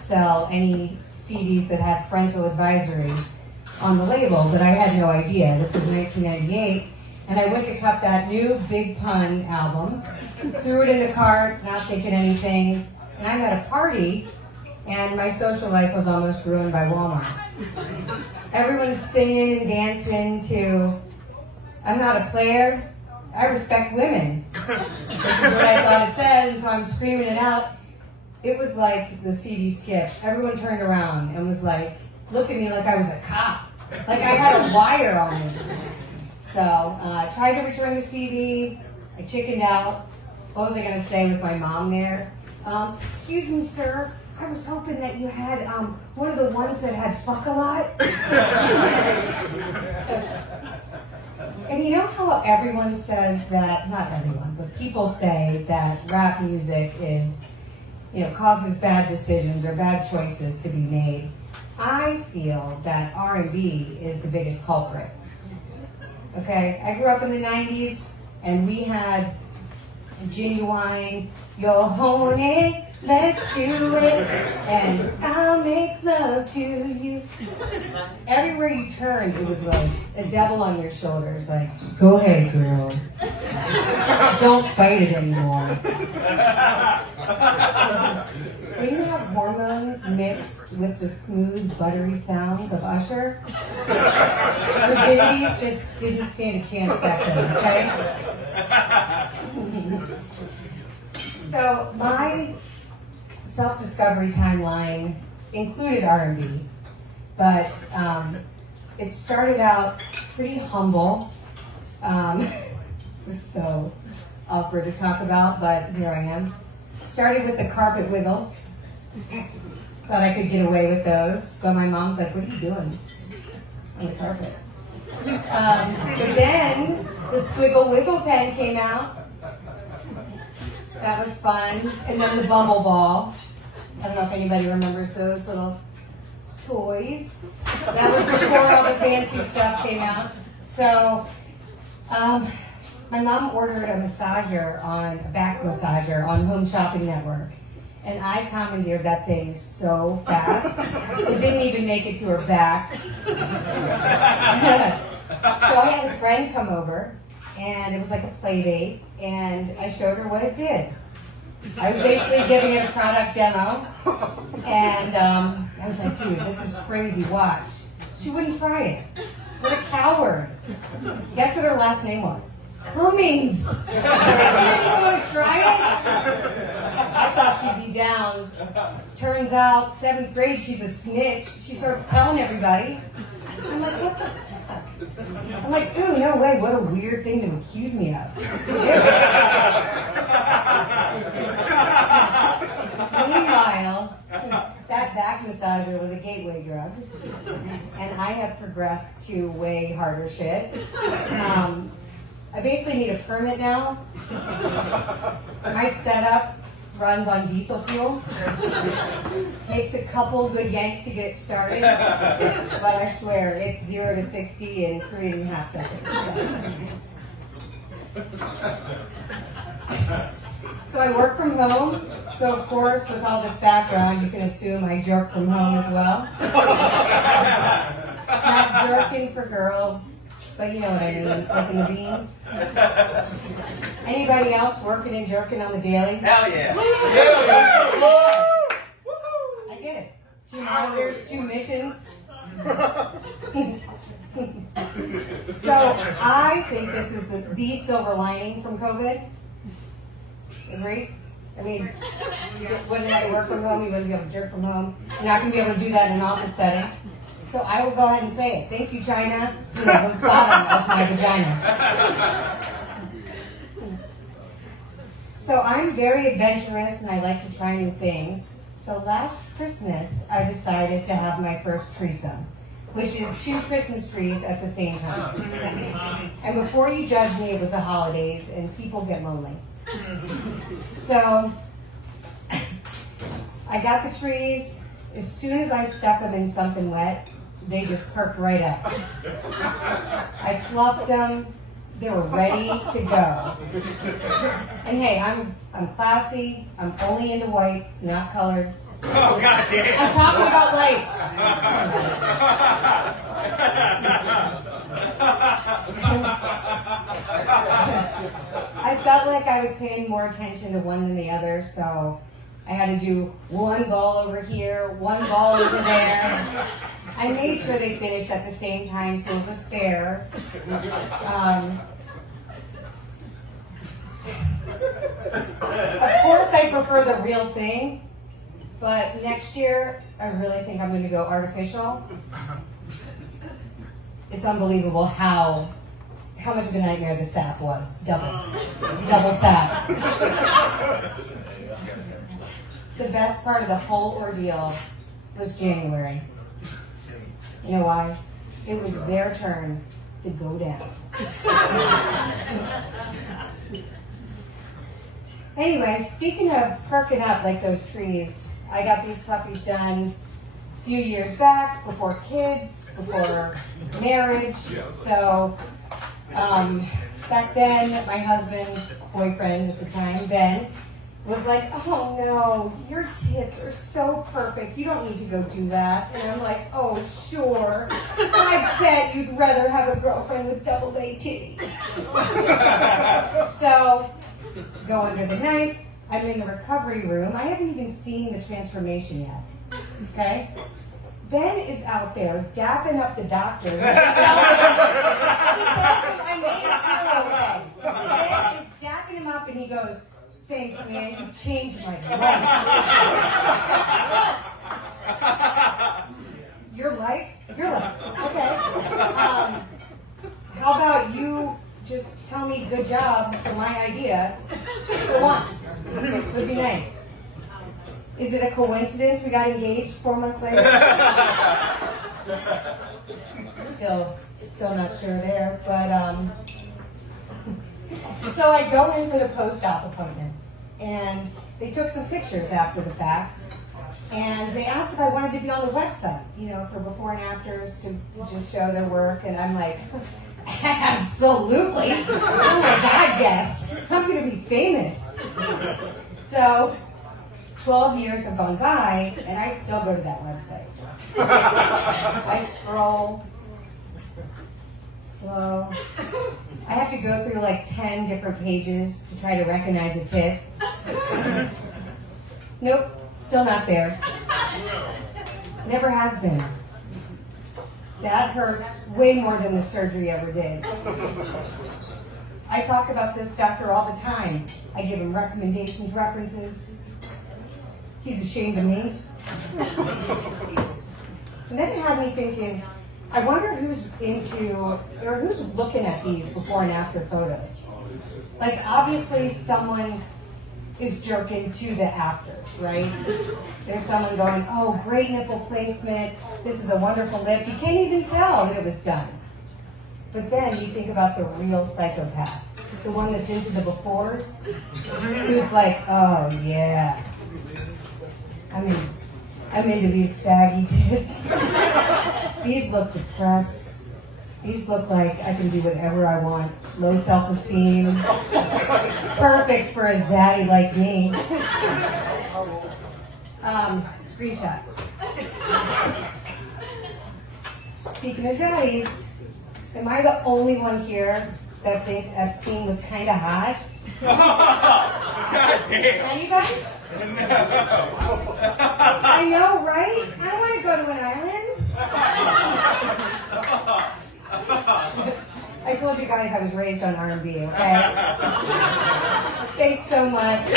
sell any CDs that had parental advisory on the label, but I had no idea. This was 1998, and I went to cut that new Big Pun album, threw it in the cart, not thinking anything, and I'm at a party, and my social life was almost ruined by Walmart. Everyone's singing and dancing to "I'm Not a Player, I Respect Women," which is what I thought it said, and so I'm screaming it out. It was like the CD skip. Everyone turned around and was like, look at me like I was a cop. Like I had a wire on me. So I tried to return the CD. I chickened out. What was I going to say with my mom there? Excuse me, sir. I was hoping that you had one of the ones that had fuck a lot. And you know how everyone says that, not everyone, but people say that rap music is, causes bad decisions or bad choices to be made. I feel that R&B is the biggest culprit. Okay, I grew up in the 90s and we had Genuine, Yo Honey, let's do it, and I'll make love to you. Everywhere you turned, it was like a devil on your shoulders, like, go ahead, girl. Don't fight it anymore. When you have hormones mixed with the smooth, buttery sounds of Usher, virginities just didn't stand a chance back then, okay? So my self-discovery timeline included R&B, but it started out pretty humble. This is so awkward to talk about, but here I am. Started with the carpet wiggles. Thought I could get away with those, but my mom's like, what are you doing on the carpet? But then the Squiggle Wiggle pen came out. That was fun. And then the Bumble Ball. I don't know if anybody remembers those little toys. That was before all the fancy stuff came out. So, my mom ordered a back massager on Home Shopping Network. And I commandeered that thing so fast, it didn't even make it to her back. So I had a friend come over, and it was like a play date, and I showed her what it did. I was basically giving it a product demo, and I was like, dude, this is crazy, watch. She wouldn't try it. What a coward. Guess what her last name was? Cummings. She didn't even want to try it. I thought she'd be down. Turns out, 7th grade, she's a snitch. She starts telling everybody. I'm like, what the fuck? I'm like, ooh, no way, what a weird thing to accuse me of. Meanwhile, that back massager was a gateway drug. And I have progressed to way harder shit. I basically need a permit now. My setup runs on diesel fuel. Takes a couple good yanks to get it started, but I swear it's 0 to 60 in 3.5 seconds. So I work from home. So of course, with all this background, you can assume I jerk from home as well. It's not jerking for girls. But you know what I mean, flipping the bean. Anybody else working and jerking on the daily? Hell yeah. I get it. 2 monitors, 2 missions. So I think this is the silver lining from COVID. Agree? I mean, you wouldn't have to work from home, you wouldn't be able to jerk from home. You're not going to be able to do that in an office setting. So I will go ahead and say it. Thank you, China. You know, the bottom of my vagina. So I'm very adventurous and I like to try new things. So last Christmas, I decided to have my first threesome, which is 2 Christmas trees at the same time. And before you judge me, it was the holidays and people get lonely. So I got the trees. As soon as I stuck them in something wet, they just perked right up. I fluffed them, They were ready to go. And hey, I'm classy. I'm only into whites, not coloreds. Oh, God damn. I'm talking about lights. I felt like I was paying more attention to one than the other, so I had to do one ball over here, one ball over there. I made sure they finished at the same time, so it was fair. Of course, I prefer the real thing, but next year, I really think I'm going to go artificial. It's unbelievable how much of a nightmare the sap was. Double sap. The best part of the whole ordeal was January. You know why? It was their turn to go down. Anyway, speaking of perking up like those trees, I got these puppies done a few years back, before kids, before marriage. So, back then, my husband, boyfriend at the time, Ben, was like, oh no, your tits are so perfect, you don't need to go do that. And I'm like, oh sure, I bet you'd rather have a girlfriend with double A titties. So, go under the knife, I'm in the recovery room, I haven't even seen the transformation yet, okay? Ben is out there dapping up the doctor. He tells him I made a pillow. Ben is dapping him up and he goes, thanks, man, you changed my life. Your life? Your life. Okay. How about you just tell me good job for my idea for once? Would be nice. Is it a coincidence we got engaged 4 months later? Still not sure there, but so I go in for the post-op appointment, and they took some pictures after the fact, and they asked if I wanted to be on the website, for before and afters to just show their work, and I'm like, absolutely. Oh my God, yes. I'm going to be famous. So 12 years have gone by, and I still go to that website. I scroll slow. I have to go through like 10 different pages to try to recognize a tit. Nope, still not there. Never has been. That hurts way more than the surgery ever did. I talk about this doctor all the time. I give him recommendations, references. He's ashamed of me. And then it had me thinking, I wonder who's who's looking at these before and after photos. Like, obviously someone is jerking to the afters, right? There's someone going, oh, great nipple placement. This is a wonderful lift. You can't even tell that it was done. But then you think about the real psychopath, the one that's into the befores, who's like, oh yeah, I'm into these saggy tits. These look depressed. These look like I can do whatever I want. Low self-esteem. Perfect for a zaddy like me. Screenshot. Speaking of zaddies, am I the only one here that thinks Epstein was kind of hot? God damn. Anybody? I know, right? I want to go to an island. I told you guys I was raised on R&B, okay? Thanks so much.